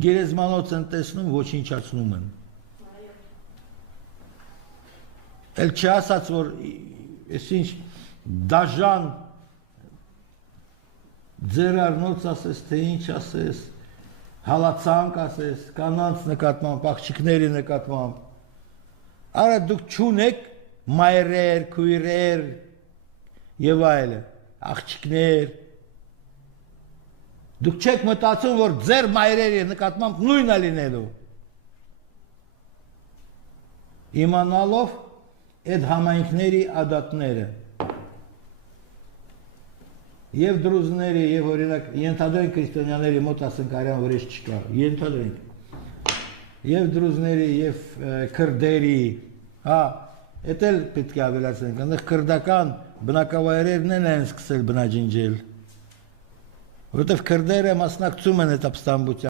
գերեզմանոց են տեսնում, ոչնչացնում են։ Էլ չասած, որ այսինչ դաժան ձեր արնոց ասես, թե ինչ ասես, հալացանք ասես, կանանց նկատմամբ, աղջիկների նկատմամբ, արա դուք չունեք մայրեր, քույրեր եւ այլը, աղջիկներ, դուք չեք մտածում, որ ձեր մայրերի նկատմամբ նույնը լինելու, իմանալով այդ համայնքների ադատները, եւ դրուզների, եւ օրինակ ենթադրենք քրիստոնյաների մոտ ասենք արյան որ էս չկա, ենթադրենք, եւ դրուզների, եւ քրդերի, հա, էդ էլ պետք է ավելացնենք, այնտեղ քրդական բնակավայրերն են սկսել բնաջնջել, որովհետեւ քրդերը մասնակցում են այդ ապստամբության